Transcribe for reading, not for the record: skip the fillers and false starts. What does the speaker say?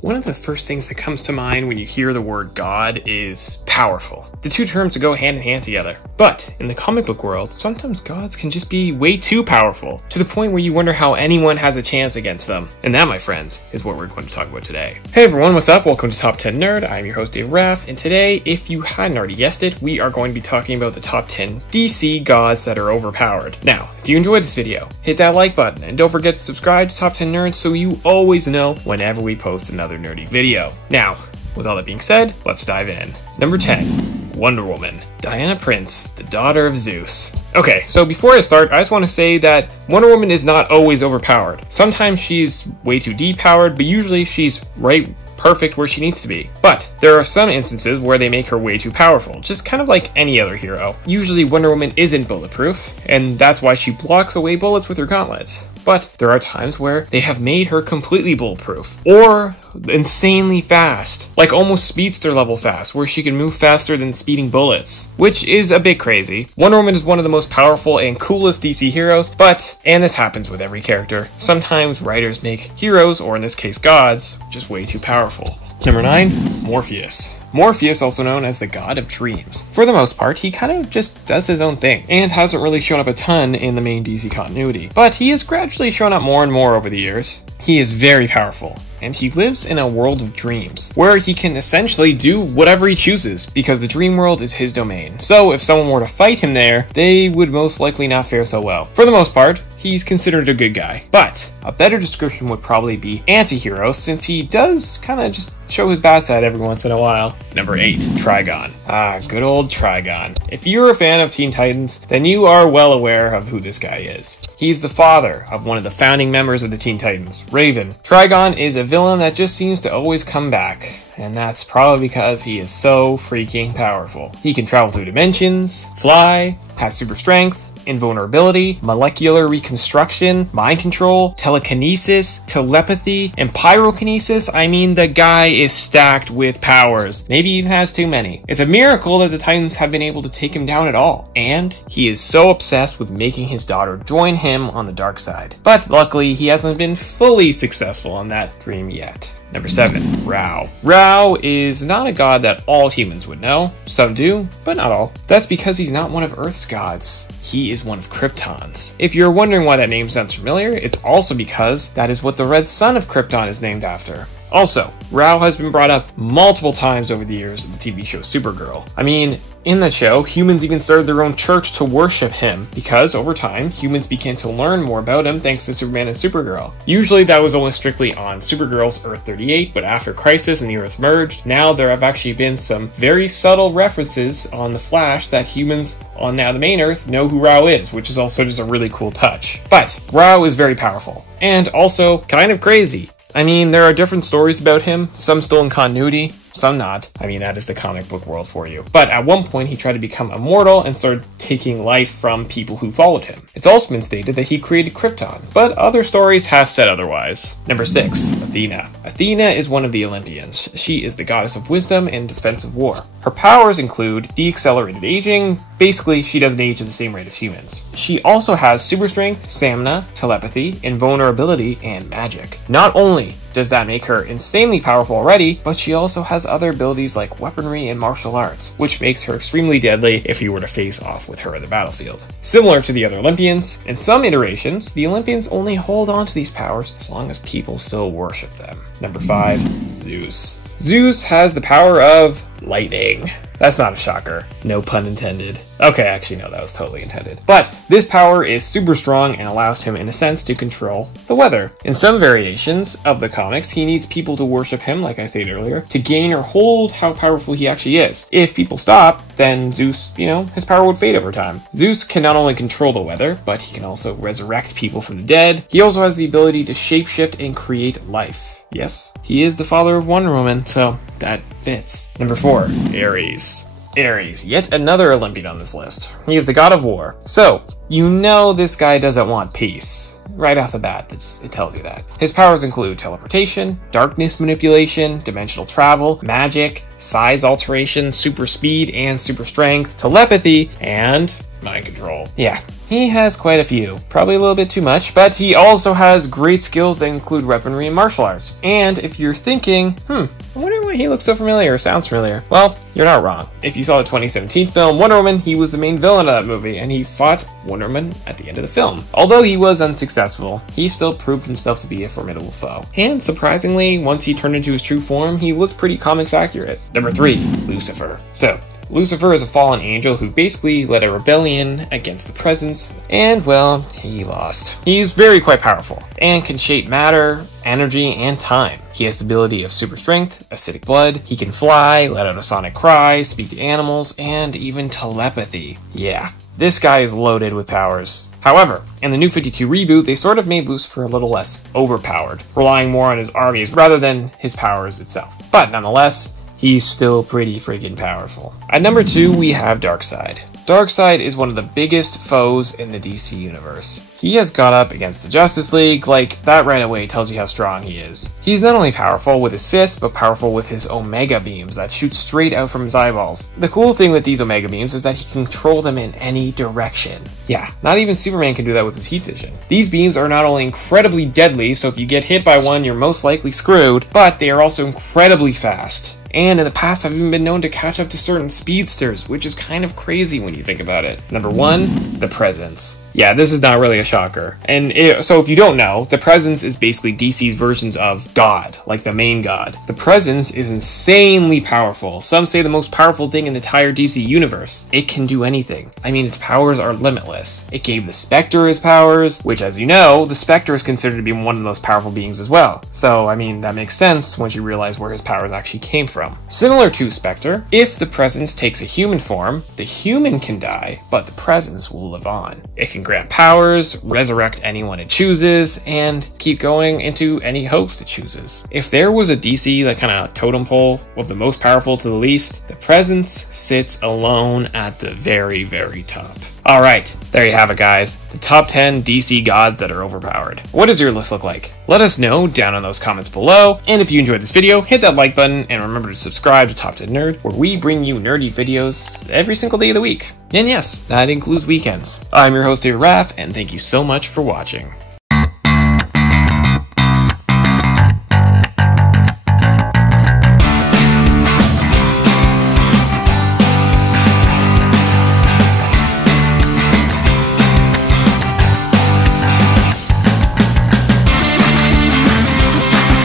One of the first things that comes to mind when you hear the word God is powerful. The two terms go hand in hand together. But in the comic book world, sometimes gods can just be way too powerful, to the point where you wonder how anyone has a chance against them. And that, my friends, is what we're going to talk about today. Hey everyone, what's up? Welcome to Top 10 Nerd. I'm your host, Dave Raff, and today, if you hadn't already guessed it, we are going to be talking about the top 10 DC gods that are overpowered. Now, if you enjoyed this video, hit that like button, and don't forget to subscribe to Top 10 Nerd so you always know whenever we post another nerdy video. Now, with all that being said, let's dive in. Number 10, Wonder Woman. Diana Prince, the daughter of Zeus. Okay, so before I start, I just want to say that Wonder Woman is not always overpowered. Sometimes she's way too depowered, but usually she's right perfect where she needs to be. But there are some instances where they make her way too powerful, just kind of like any other hero. Usually Wonder Woman isn't bulletproof, and that's why she blocks away bullets with her gauntlets. But there are times where they have made her completely bulletproof, or insanely fast, like almost speedster level fast, where she can move faster than speeding bullets, which is a bit crazy. Wonder Woman is one of the most powerful and coolest DC heroes, but, and this happens with every character, sometimes writers make heroes, or in this case gods, just way too powerful. Number 9, Morpheus. Morpheus, also known as the God of Dreams. For the most part, he kind of just does his own thing, and hasn't really shown up a ton in the main DC continuity. But he has gradually shown up more and more over the years. He is very powerful, and he lives in a world of dreams, where he can essentially do whatever he chooses, because the dream world is his domain. So if someone were to fight him there, they would most likely not fare so well. For the most part, he's considered a good guy. But a better description would probably be anti-hero, since he does kind of just show his bad side every once in a while. Number 8, Trigon. Ah, good old Trigon. If you're a fan of Teen Titans, then you are well aware of who this guy is. He's the father of one of the founding members of the Teen Titans, Raven. Trigon is a villain that just seems to always come back, and that's probably because he is so freaking powerful. He can travel through dimensions, fly, has super strength, invulnerability, molecular reconstruction, mind control, telekinesis, telepathy, and pyrokinesis. I mean, the guy is stacked with powers. Maybe even has too many. It's a miracle that the Titans have been able to take him down at all. And he is so obsessed with making his daughter join him on the dark side. But luckily, he hasn't been fully successful on that dream yet. Number 7, Ra. Ra is not a god that all humans would know. Some do, but not all. That's because he's not one of Earth's gods. He is one of Krypton's. If you're wondering why that name sounds familiar, it's also because that is what the red sun of Krypton is named after. Also, Ra has been brought up multiple times over the years in the TV show Supergirl. I mean, in the show, humans even started their own church to worship him, because over time, humans began to learn more about him thanks to Superman and Supergirl. Usually that was only strictly on Supergirl's Earth 38, but after Crisis and the Earth merged, now there have actually been some very subtle references on the Flash that humans on now the main Earth know who Ra is, which is also just a really cool touch. But Ra is very powerful, and also kind of crazy. I mean, there are different stories about him, some still in continuity, some not. I mean, that is the comic book world for you. But at one point, he tried to become immortal and started taking life from people who followed him. It's also been stated that he created Krypton, but other stories have said otherwise. Number 6, Athena. Athena is one of the Olympians. She is the goddess of wisdom and defensive war. Her powers include deaccelerated aging. Basically, she doesn't age at the same rate as humans. She also has super strength, stamina, telepathy, invulnerability, and magic. Not only does that make her insanely powerful already, but she also has other abilities like weaponry and martial arts, which makes her extremely deadly if you were to face off with her in the battlefield. Similar to the other Olympians, in some iterations, the Olympians only hold on to these powers as long as people still worship them. Number 5, Zeus. Zeus has the power of lightning. That's not a shocker. No pun intended. Okay, actually no, that was totally intended. But this power is super strong and allows him, in a sense, to control the weather. In some variations of the comics, he needs people to worship him, like I stated earlier, to gain or hold how powerful he actually is. If people stop, then Zeus, his power would fade over time. Zeus can not only control the weather, but he can also resurrect people from the dead. He also has the ability to shapeshift and create life. Yes, he is the father of Wonder Woman, so that fits. Number 4, Ares. Ares, yet another Olympian on this list. He is the god of war. So, this guy doesn't want peace. Right off the bat, it tells you that. His powers include teleportation, darkness manipulation, dimensional travel, magic, size alteration, super speed and super strength, telepathy, and mind control. Yeah, he has quite a few. Probably a little bit too much, but he also has great skills that include weaponry and martial arts. And if you're thinking, I wonder why he looks so familiar or sounds familiar. Well, you're not wrong. If you saw the 2017 film Wonder Woman, he was the main villain of that movie, and he fought Wonder Woman at the end of the film. Although he was unsuccessful, he still proved himself to be a formidable foe. And surprisingly, once he turned into his true form, he looked pretty comics accurate. Number 3, Lucifer. So, Lucifer is a fallen angel who basically led a rebellion against the presence, and well, he lost. He's quite powerful, and can shape matter, energy, and time. He has the ability of super strength, acidic blood, he can fly, let out a sonic cry, speak to animals, and even telepathy. Yeah, this guy is loaded with powers. However, in the New 52 reboot, they sort of made Lucifer a little less overpowered, relying more on his armies rather than his powers itself. But nonetheless, he's still pretty freaking powerful. At number 2, we have DARKSEID. DARKSEID is one of the biggest foes in the DC universe. He has gone up against the Justice League, like, that right away tells you how strong he is. He's not only powerful with his fists, but powerful with his Omega beams that shoot straight out from his eyeballs. The cool thing with these Omega beams is that he can control them in any direction. Yeah, not even Superman can do that with his heat vision. These beams are not only incredibly deadly, so if you get hit by one, you're most likely screwed, but they are also incredibly fast. And in the past, have even been known to catch up to certain speedsters, which is kind of crazy when you think about it. Number 1, the Presence. Yeah, this is not really a shocker. So if you don't know, the Presence is basically DC's versions of God, like the main god. The Presence is insanely powerful. Some say the most powerful thing in the entire DC universe. It can do anything. I mean, its powers are limitless. It gave the Spectre his powers, which, as you know, the Spectre is considered to be one of the most powerful beings as well. So, I mean, that makes sense once you realize where his powers actually came from. Similar to Spectre, if the Presence takes a human form, the human can die, but the Presence will live on. It can grant powers, resurrect anyone it chooses, and keep going into any host it chooses. If there was a DC, that kind of totem pole of the most powerful to the least, the Presence sits alone at the very, very top. Alright, there you have it, guys. The top 10 DC gods that are overpowered. What does your list look like? Let us know down in those comments below, and if you enjoyed this video, hit that like button, and remember to subscribe to Top 10 Nerd, where we bring you nerdy videos every single day of the week. And yes, that includes weekends. I'm your host, David Raff, and thank you so much for watching.